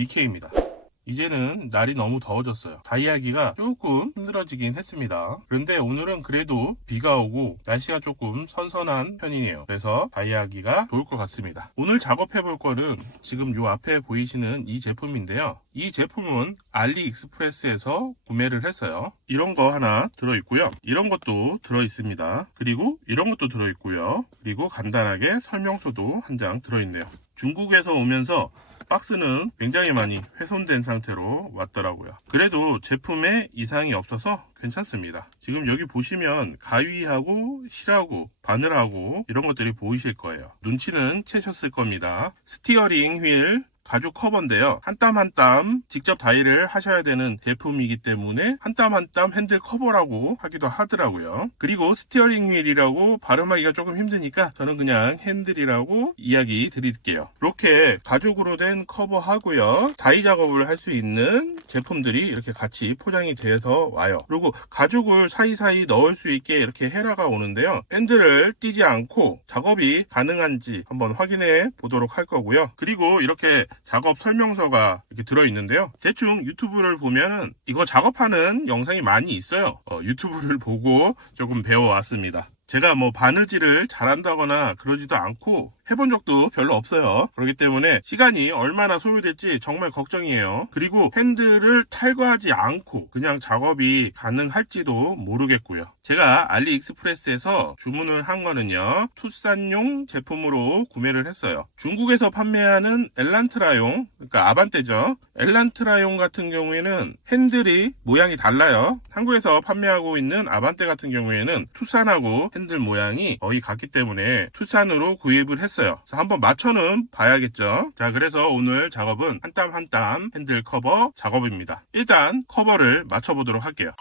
BK입니다. 이제는 날이 너무 더워졌어요. 다이아기가 조금 힘들어지긴 했습니다. 그런데 오늘은 그래도 비가 오고 날씨가 조금 선선한 편이에요. 그래서 다이아기가 좋을 것 같습니다. 오늘 작업해 볼 거는 지금 요 앞에 보이시는 이 제품인데요. 이 제품은 알리익스프레스에서 구매를 했어요. 이런 거 하나 들어있고요. 이런 것도 들어있습니다. 그리고 이런 것도 들어있고요. 그리고 간단하게 설명서도 한 장 들어있네요. 중국에서 오면서 박스는 굉장히 많이 훼손된 상태로 왔더라고요. 그래도 제품에 이상이 없어서 괜찮습니다. 지금 여기 보시면 가위하고 실하고 바늘하고 이런 것들이 보이실 거예요. 눈치는 채셨을 겁니다. 스티어링 휠 가죽 커버인데요. 한 땀 한 땀 직접 다이를 하셔야 되는 제품이기 때문에 한 땀 한 땀 핸들 커버라고 하기도 하더라고요. 그리고 스티어링 휠이라고 발음하기가 조금 힘드니까 저는 그냥 핸들이라고 이야기 드릴게요. 이렇게 가죽으로 된 커버하고요. 다이 작업을 할 수 있는 제품들이 이렇게 같이 포장이 돼서 와요. 그리고 가죽을 사이사이 넣을 수 있게 이렇게 헤라가 오는데요. 핸들을 띄지 않고 작업이 가능한지 한번 확인해 보도록 할 거고요. 그리고 이렇게 작업 설명서가 이렇게 들어있는데요. 대충 유튜브를 보면은 이거 작업하는 영상이 많이 있어요. 유튜브를 보고 조금 배워왔습니다. 제가 뭐 바느질을 잘한다거나 그러지도 않고 해본 적도 별로 없어요. 그렇기 때문에 시간이 얼마나 소요될지 정말 걱정이에요. 그리고 핸들을 탈거하지 않고 그냥 작업이 가능할지도 모르겠고요. 제가 알리익스프레스에서 주문을 한 거는요. 투싼용 제품으로 구매를 했어요. 중국에서 판매하는 엘란트라용, 그러니까 아반떼죠. 엘란트라용 같은 경우에는 핸들이 모양이 달라요. 한국에서 판매하고 있는 아반떼 같은 경우에는 투싼하고 핸들 모양이 거의 같기 때문에 투싼으로 구입을 했어요. 그래서 한번 맞춰는 봐야겠죠. 자, 그래서 오늘 작업은 한 땀 한 땀 핸들 커버 작업입니다. 일단 커버를 맞춰보도록 할게요.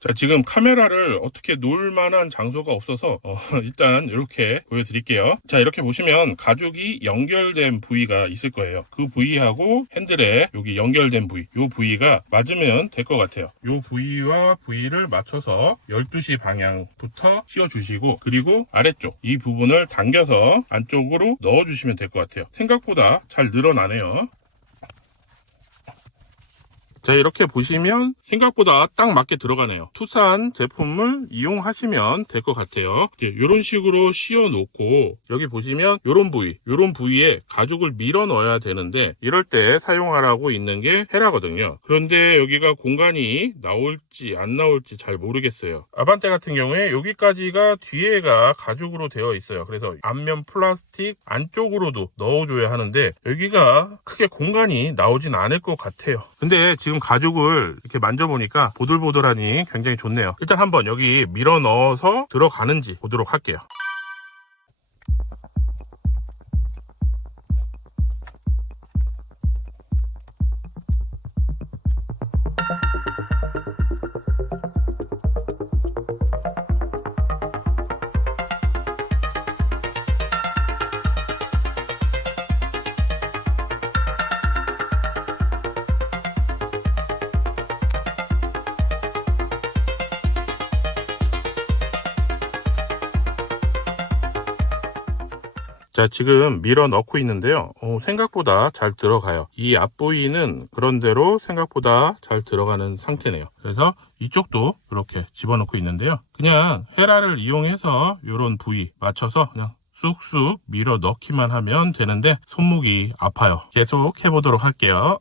자, 지금 카메라를 어떻게 놓을 만한 장소가 없어서 일단 이렇게 보여드릴게요. 자, 이렇게 보시면 가죽이 연결된 부위가 있을 거예요. 그 부위하고 핸들에 여기 연결된 부위, 이 부위가 맞으면 될 것 같아요. 이 부위와 부위를 맞춰서 12시 방향부터 씌워주시고, 그리고 아래쪽 이 부분을 당겨서 안쪽으로 넣어주시면 될 것 같아요. 생각보다 잘 늘어나네요. 자, 이렇게 보시면 생각보다 딱 맞게 들어가네요. 투싼 제품을 이용하시면 될 것 같아요. 이런 식으로 씌워 놓고 여기 보시면 이런 부위에 가죽을 밀어 넣어야 되는데 이럴 때 사용하라고 있는 게 헤라거든요. 그런데 여기가 공간이 나올지 안 나올지 잘 모르겠어요. 아반떼 같은 경우에 여기까지가 뒤에가 가죽으로 되어 있어요. 그래서 앞면 플라스틱 안쪽으로도 넣어줘야 하는데 여기가 크게 공간이 나오진 않을 것 같아요. 근데 지금 가죽을 이렇게 만져보니까 보들보들하니 굉장히 좋네요. 일단 한번 여기 밀어 넣어서 들어가는지 보도록 할게요. 자, 지금 밀어 넣고 있는데요. 생각보다 잘 들어가요. 이 앞부위는 그런대로 생각보다 잘 들어가는 상태네요. 그래서 이쪽도 이렇게 집어넣고 있는데요. 그냥 헤라를 이용해서 이런 부위 맞춰서 그냥 쑥쑥 밀어 넣기만 하면 되는데 손목이 아파요. 계속 해보도록 할게요.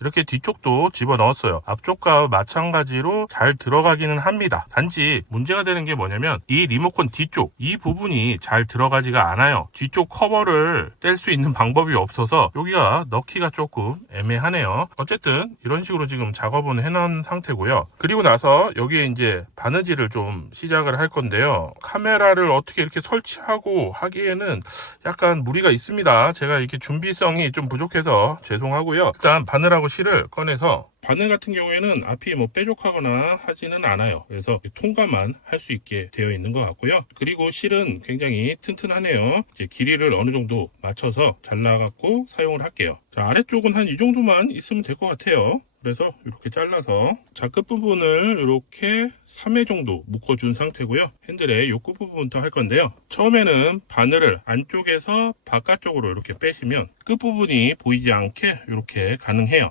이렇게 뒤쪽도 집어넣었어요. 앞쪽과 마찬가지로 잘 들어가기는 합니다. 단지 문제가 되는 게 뭐냐면 이 리모컨 뒤쪽 이 부분이 잘 들어가지가 않아요. 뒤쪽 커버를 뗄 수 있는 방법이 없어서 여기가 넣기가 조금 애매하네요. 어쨌든 이런 식으로 지금 작업은 해놓은 상태고요. 그리고 나서 여기에 이제 바느질을 좀 시작을 할 건데요. 카메라를 어떻게 이렇게 설치하고 하기에는 약간 무리가 있습니다. 제가 이렇게 준비성이 좀 부족해서 죄송하고요. 일단 바늘하고 실을 꺼내서 바늘 같은 경우에는 앞이 뭐 뾰족하거나 하지는 않아요. 그래서 통과만 할 수 있게 되어 있는 것 같고요. 그리고 실은 굉장히 튼튼하네요. 이제 길이를 어느 정도 맞춰서 잘라갖고 사용을 할게요. 자, 아래쪽은 한 이 정도만 있으면 될 것 같아요. 그래서 이렇게 잘라서 자 끝부분을 이렇게 3회 정도 묶어준 상태고요. 핸들의 요 끝부분부터 할 건데요. 처음에는 바늘을 안쪽에서 바깥쪽으로 이렇게 빼시면 끝부분이 보이지 않게 이렇게 가능해요.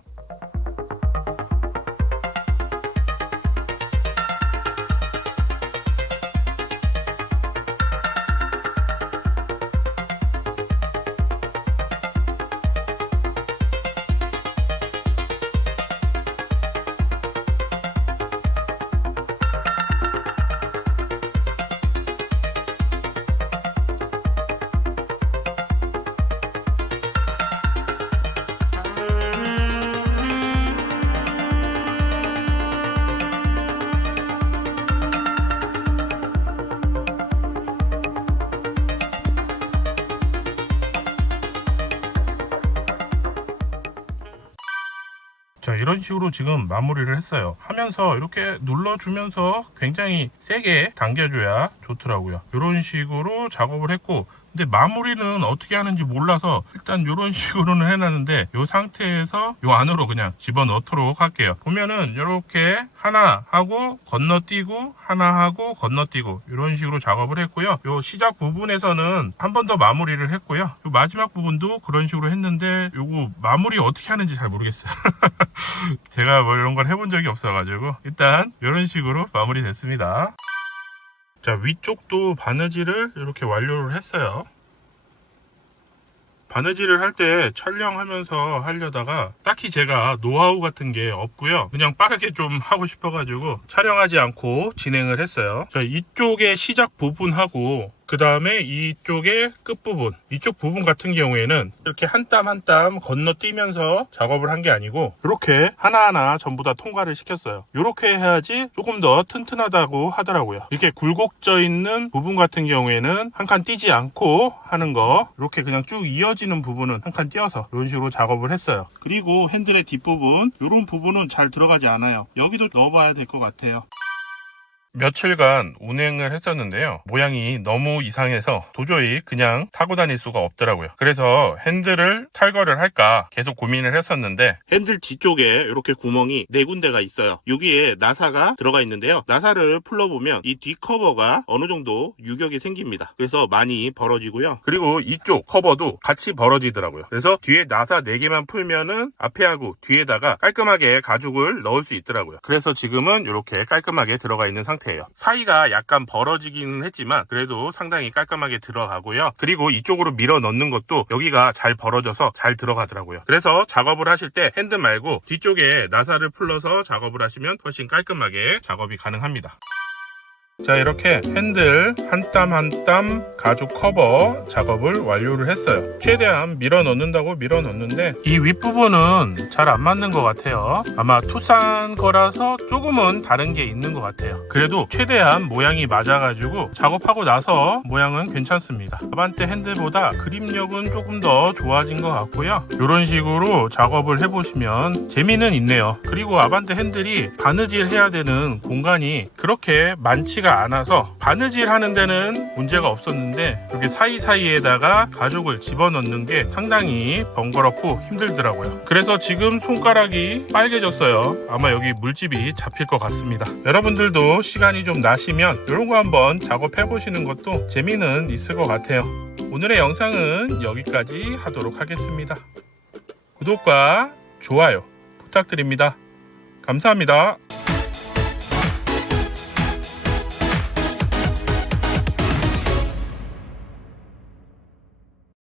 자, 이런 식으로 지금 마무리를 했어요. 하면서 이렇게 눌러주면서 굉장히 세게 당겨줘야 좋더라고요. 이런 식으로 작업을 했고, 근데 마무리는 어떻게 하는지 몰라서 일단 이런 식으로는 해놨는데 이 상태에서 이 안으로 그냥 집어넣도록 할게요. 보면은 이렇게 하나 하고 건너뛰고 하나 하고 건너뛰고 이런 식으로 작업을 했고요. 이 시작 부분에서는 한 번 더 마무리를 했고요. 이 마지막 부분도 그런 식으로 했는데 요거 마무리 어떻게 하는지 잘 모르겠어요. 제가 뭐 이런 걸 해본 적이 없어가지고 일단 이런 식으로 마무리 됐습니다. 자, 위쪽도 바느질을 이렇게 완료를 했어요. 바느질을 할 때 촬영하면서 하려다가 딱히 제가 노하우 같은 게 없고요. 그냥 빠르게 좀 하고 싶어가지고 촬영하지 않고 진행을 했어요. 자, 이쪽의 시작 부분하고 그 다음에 이쪽의 끝부분, 이쪽 부분 같은 경우에는 이렇게 한 땀 한 땀 건너뛰면서 작업을 한 게 아니고 이렇게 하나하나 전부 다 통과를 시켰어요. 이렇게 해야지 조금 더 튼튼하다고 하더라고요. 이렇게 굴곡져 있는 부분 같은 경우에는 한 칸 띄지 않고 하는 거, 이렇게 그냥 쭉 이어지는 부분은 한 칸 띄어서 이런 식으로 작업을 했어요. 그리고 핸들의 뒷부분, 이런 부분은 잘 들어가지 않아요. 여기도 넣어봐야 될 것 같아요. 며칠간 운행을 했었는데요. 모양이 너무 이상해서 도저히 그냥 타고 다닐 수가 없더라고요. 그래서 핸들을 탈거를 할까 계속 고민을 했었는데, 핸들 뒤쪽에 이렇게 구멍이 4군데가 있어요. 여기에 나사가 들어가 있는데요. 나사를 풀러보면 이 뒷커버가 어느 정도 유격이 생깁니다. 그래서 많이 벌어지고요. 그리고 이쪽 커버도 같이 벌어지더라고요. 그래서 뒤에 나사 4개만 풀면은 앞에하고 뒤에다가 깔끔하게 가죽을 넣을 수 있더라고요. 그래서 지금은 이렇게 깔끔하게 들어가 있는 상태. 사이가 약간 벌어지기는 했지만 그래도 상당히 깔끔하게 들어가고요. 그리고 이쪽으로 밀어 넣는 것도 여기가 잘 벌어져서 잘 들어가더라고요. 그래서 작업을 하실 때 핸들 말고 뒤쪽에 나사를 풀러서 작업을 하시면 훨씬 깔끔하게 작업이 가능합니다. 자, 이렇게 핸들 한 땀 한 땀 가죽 커버 작업을 완료를 했어요. 최대한 밀어 넣는다고 밀어 넣는데 이 윗부분은 잘 안 맞는 것 같아요. 아마 투싼 거라서 조금은 다른 게 있는 것 같아요. 그래도 최대한 모양이 맞아가지고 작업하고 나서 모양은 괜찮습니다. 아반떼 핸들보다 그립력은 조금 더 좋아진 것 같고요. 이런 식으로 작업을 해보시면 재미는 있네요. 그리고 아반떼 핸들이 바느질 해야 되는 공간이 그렇게 많지가 않아서 바느질 하는 데는 문제가 없었는데 이렇게 사이사이에다가 가죽을 집어넣는 게 상당히 번거롭고 힘들더라고요. 그래서 지금 손가락이 빨개졌어요. 아마 여기 물집이 잡힐 것 같습니다. 여러분들도 시간이 좀 나시면 이런 거 한번 작업해 보시는 것도 재미는 있을 것 같아요. 오늘의 영상은 여기까지 하도록 하겠습니다. 구독과 좋아요 부탁드립니다. 감사합니다.